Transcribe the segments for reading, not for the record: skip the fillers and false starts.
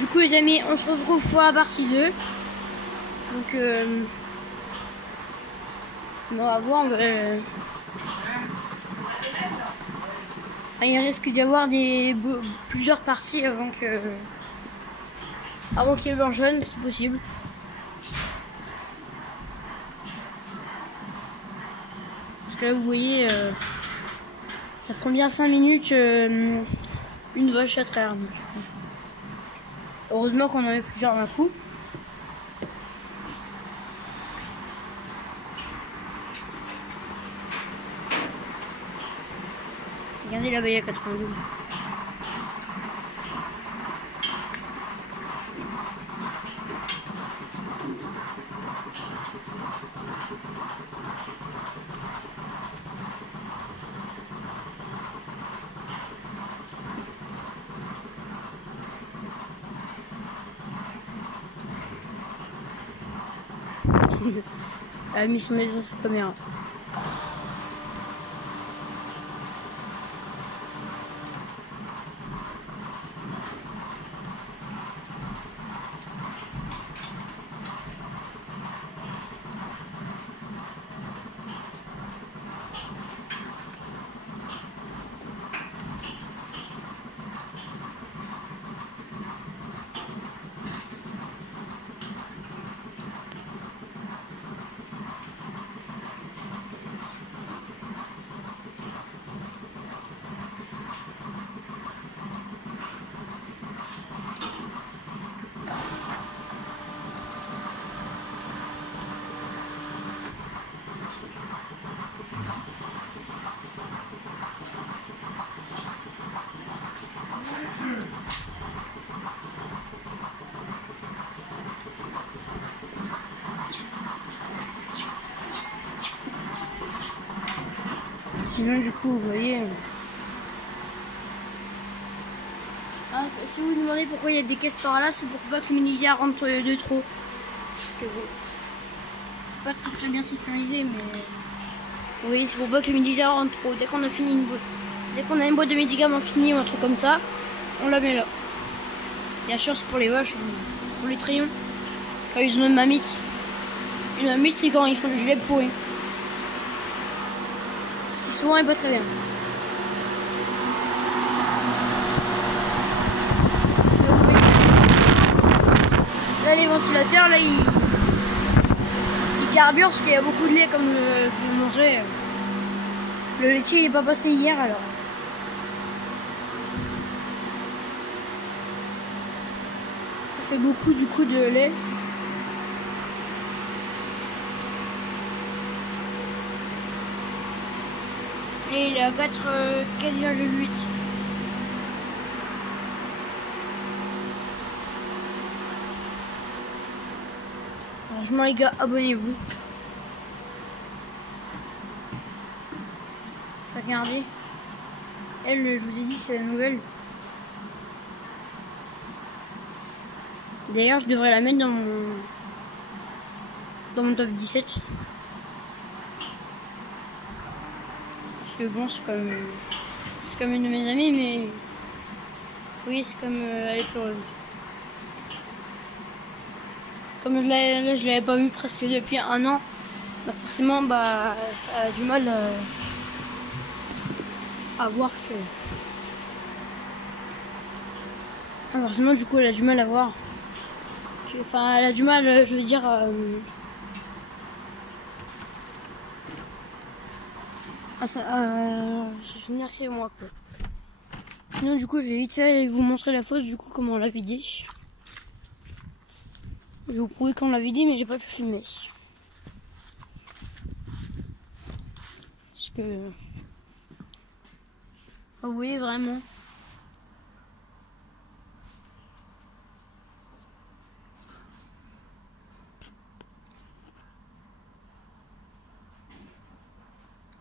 Du coup les amis, on se retrouve pour la partie 2. Donc on va voir. Il risque d'y avoir plusieurs parties avant qu'il y ait le blanc jaune, c'est possible. Parce que là vous voyez, ça prend bien 5 minutes une vache à traire. Heureusement qu'on en avait plusieurs d'un coup. Regardez là-bas, il y a 92. Elle a mis son nez devant sa caméra. Sinon du coup vous voyez. Si vous vous demandez pourquoi il y a des caisses par là, c'est pour pas que le mini-gare rentre de trop. Parce que bon, c'est pas très bien sécurisé, mais oui, c'est pour pas que le mini-gare rentre trop. Dès qu'on a fini dès qu'on a une boîte de médicaments finie ou un truc comme ça, on la met là. Bien sûr c'est pour les vaches, pour les trayons. Quand ils ont une mamite. Une mamite c'est quand ils font du lait pourri. Ce qui souvent est pas très bien. Là les ventilateurs là ils carburent parce qu'il y a beaucoup de lait comme je mangeais. Le laitier il n'est pas passé hier alors. Ça fait beaucoup du coup de lait. Et il est à 4,8. Franchement les gars, abonnez-vous. Regardez. Elle, je vous ai dit, c'est la nouvelle. D'ailleurs, je devrais la mettre dans mon top 17. Parce que bon, c'est comme une de mes amies, mais oui, c'est comme elle est pleureuse. Comme je l'avais pas vue presque depuis un an, bah forcément, bah, elle a du mal à voir que. Ah, forcément, du coup, elle a du mal à voir. Enfin, elle a du mal, je veux dire. Se souvenir que c'est moi, quoi. Sinon, du coup, je vais vite fait aller vous montrer la fosse, du coup, comment on l'a vidée. Je vais vous prouver qu'on l'a vidée, mais j'ai pas pu filmer. Parce que. Vous voyez vraiment.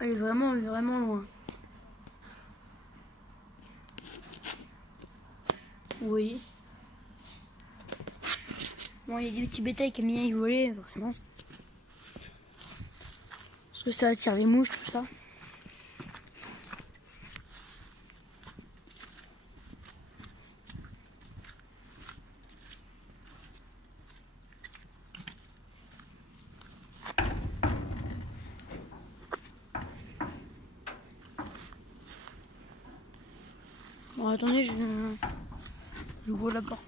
Elle est vraiment loin. Vous voyez. Bon, il y a des petits bétails qui aiment bien y voler, forcément. Parce que ça attire les mouches, tout ça. Alors, attendez, je ouvre la porte.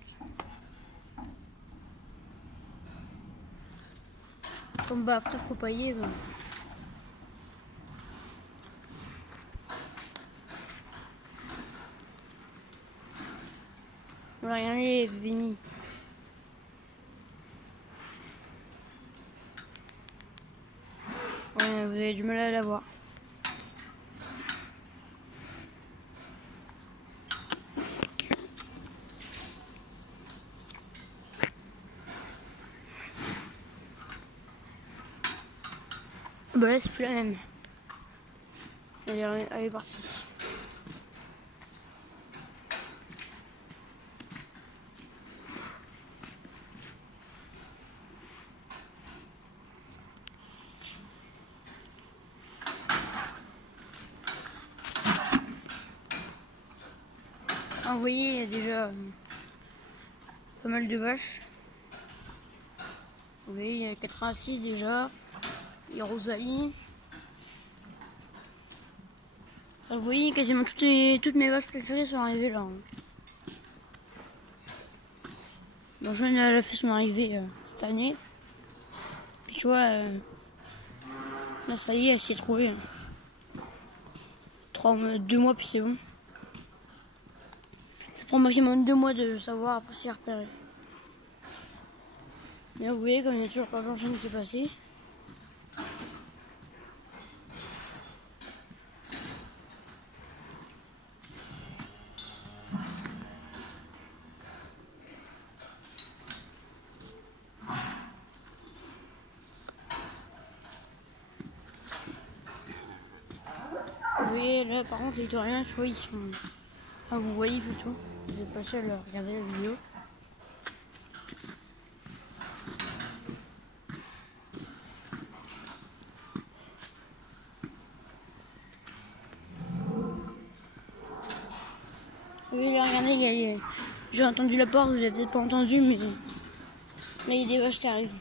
Comme bah après faut pailler. Donc. Voilà, regardez, Benny. Ouais, vous avez du mal à la voir. Bah là c'est plus la même. Elle est partie. Ah, vous voyez, il y a déjà pas mal de vaches. Vous voyez, il y a 86 déjà. Il y a Rosalie. Vous voyez, quasiment toutes mes vaches préférées sont arrivées là. Blanchonne elle a fait son arrivée cette année. Puis tu vois, là ça y est, elle s'y est trouvée. 2 mois puis c'est bon. Ça prend maximum 2 mois de savoir après s'y repérer. Mais là vous voyez comme il n'y a toujours pas Blanchonne qui est passée. Vous voyez là par contre les Victoriens, je vois ils sont. Enfin vous voyez plutôt. Vous n'êtes pas seul à regarder la vidéo. Oui là regardez, j'ai entendu la porte, vous avez peut-être pas entendu mais là il y a des vaches qui arrivent.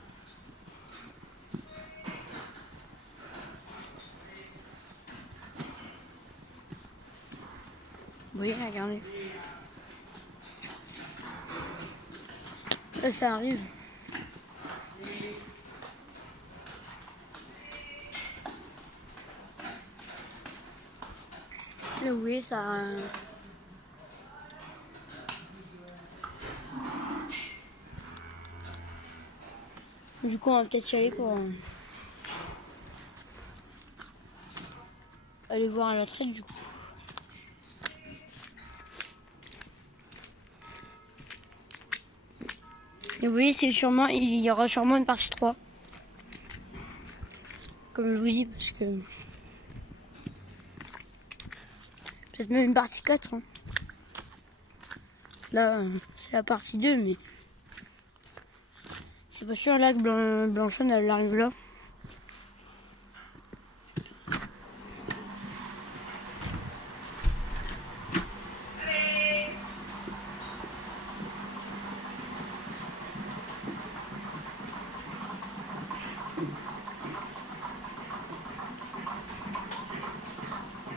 Vous voyez, regardez. Là, ça arrive. Là, vous voyez, ça... Du coup, on va peut-être y aller pour... aller voir à la traite, du coup. Et vous voyez, il y aura sûrement une partie 3. Comme je vous dis, parce que... peut-être même une partie 4. Hein. Là, c'est la partie 2, mais... c'est pas sûr là que Blanchonne, elle arrive là.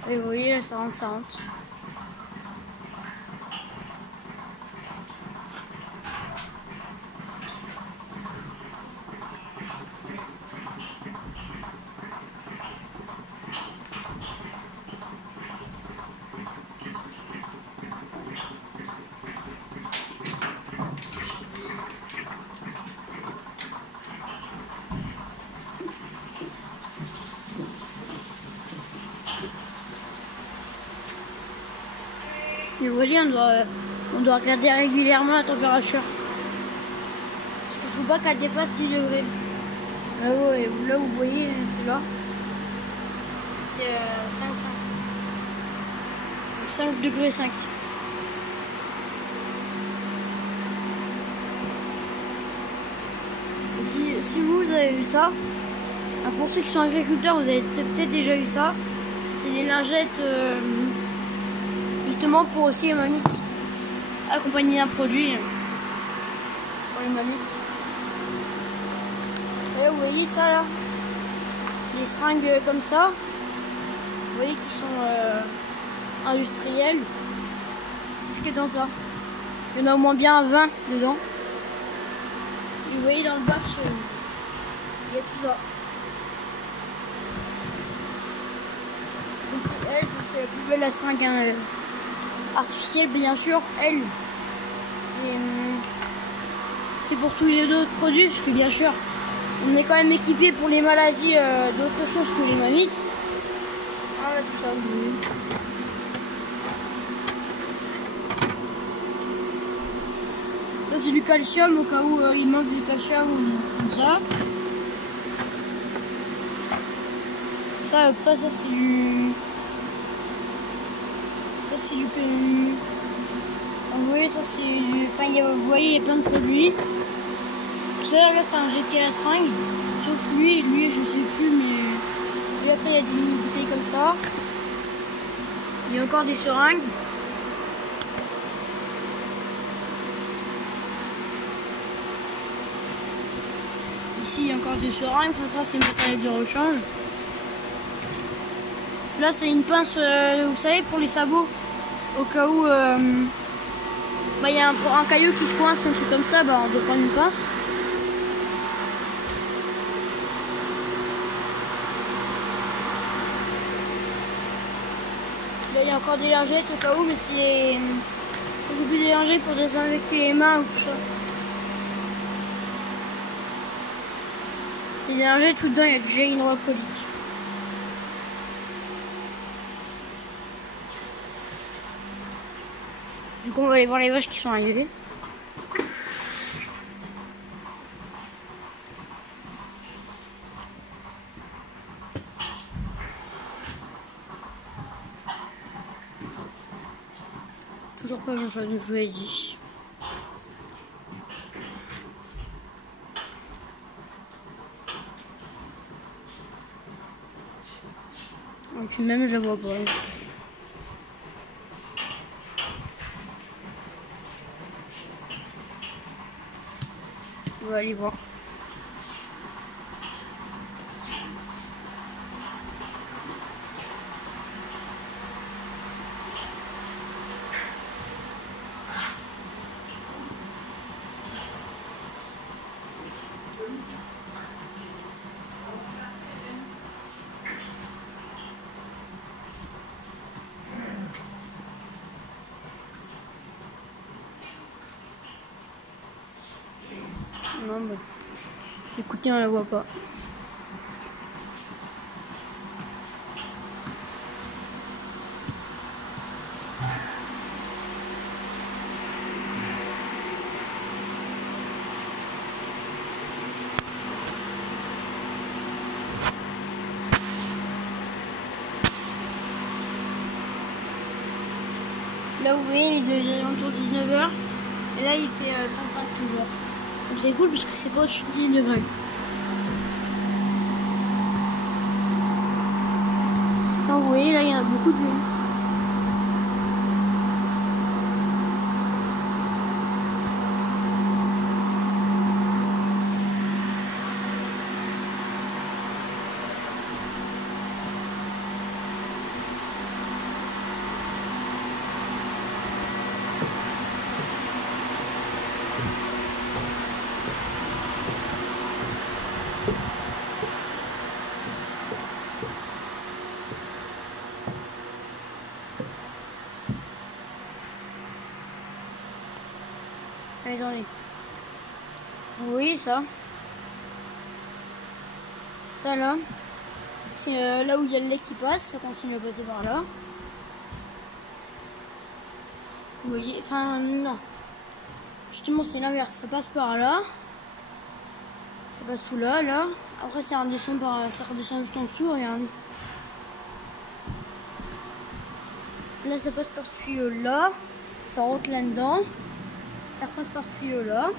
Et vous voyez, là, ça rentre. Et vous voyez, on doit regarder régulièrement la température. Parce qu'il ne faut pas qu'elle dépasse 10 degrés. Là, vous voyez, c'est là. C'est 5 degrés 5. Et si vous avez vu ça, pour ceux qui sont agriculteurs, vous avez peut-être déjà eu ça. C'est des lingettes... justement pour aussi les mammites, accompagné d'un produit pour les mammites. Et là vous voyez ça là, les seringues comme ça, vous voyez qui sont industrielles, ce qu'il y a dans ça. Il y en a au moins bien 20 dedans. Et vous voyez dans le bac, il y a tout ça. Donc, elle, c'est la plus belle la seringue artificielle, bien sûr. Elle, c'est pour tous les autres produits, parce que bien sûr, on est quand même équipé pour les maladies d'autres choses que les mammites. Ah, tout ça, oui. Ça, c'est du calcium au cas où il manque du calcium ou comme ça. Ça, après, ça, c'est du. Ça, c'est du. Vous voyez, ça, c'est du. Enfin, vous voyez, il y a plein de produits. Tout ça, là, c'est injecté à la seringue. Sauf lui, je sais plus, mais. Et après, il y a des bouteilles comme ça. Il y a encore des seringues. Ici, il y a encore des seringues. Enfin, ça, c'est le matériel de rechange. Là, c'est une pince, vous savez, pour les sabots. Au cas où il y a un caillou qui se coince, un truc comme ça, on doit prendre une pince. Là, il y a encore des lingettes au cas où, mais c'est plus des lingettes pour désinfecter les mains ou tout ça. C'est des lingettes tout dedans, il y a du gel hydroalcoolique. Du coup, on va aller voir les vaches qui sont arrivées. Toujours pas le choix de jouer dit. Et puis même je la vois pas. On va aller voir. Non, bah. Écoutez, on la voit pas. Là, vous voyez, il est autour de 19h. Et là, il fait 105 toujours. Donc c'est cool parce que c'est pas au-dessus de 10 degrés. Enfin, vous voyez, là, il y en a beaucoup de l'eau. Allez, attendez. Vous voyez ça? Ça là, c'est là où il y a le lait qui passe, ça continue à passer par là. Vous voyez, enfin non. Justement c'est l'inverse, ça passe par là. Ça passe tout là, là. Après ça redescend juste en dessous, regardez. Là ça passe par ce tuyau là, ça rentre là-dedans. Ça repasse par ce tuyau là.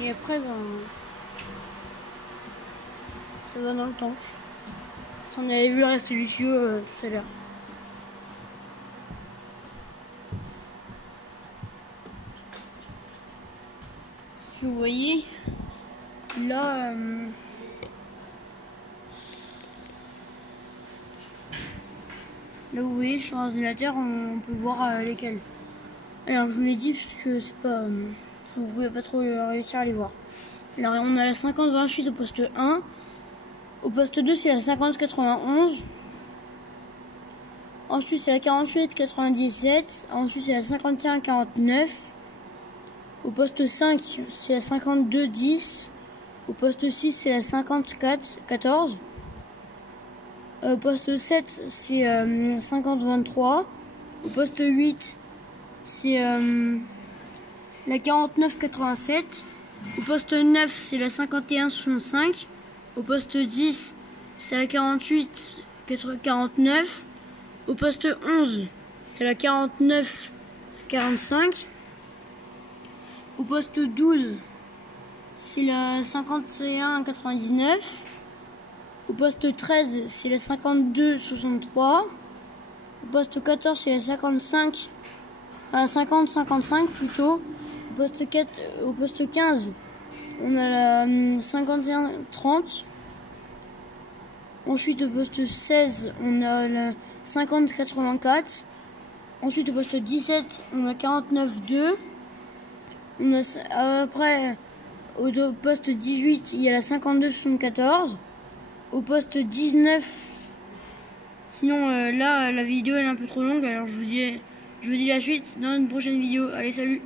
Et après ça va dans le tank. Si on avait vu le reste du tuyau tout à l'heure. Si vous voyez, là, là vous voyez sur l'ordinateur, on peut voir lesquels. Alors je vous l'ai dit parce que c'est pas... vous pouvez pas trop réussir à les voir. Alors on a la 50-28 au poste 1. Au poste 2 c'est la 50-91. Ensuite c'est la 48-97. Ensuite c'est la 51-49. Au poste 5 c'est la 52-10. Au poste 6 c'est la 54-14. Au poste 7 c'est 50-23. Au poste 8 c'est la 49-87. Au poste 9 c'est la 51-65. Au poste 10 c'est la 48-49. Au poste 11 c'est la 49-45. Au poste 12 c'est la 51-99. Au poste 13 c'est la 52-63. Au poste 14 c'est la 50-55 plutôt. Au poste 15 on a la 51-30. Ensuite au poste 16 on a la 50-84. Ensuite au poste 17 on a 49-2. Après au poste 18 il y a la 52-74. Au poste 19, sinon là la vidéo elle est un peu trop longue, alors je vous dis la suite dans une prochaine vidéo. Allez, salut!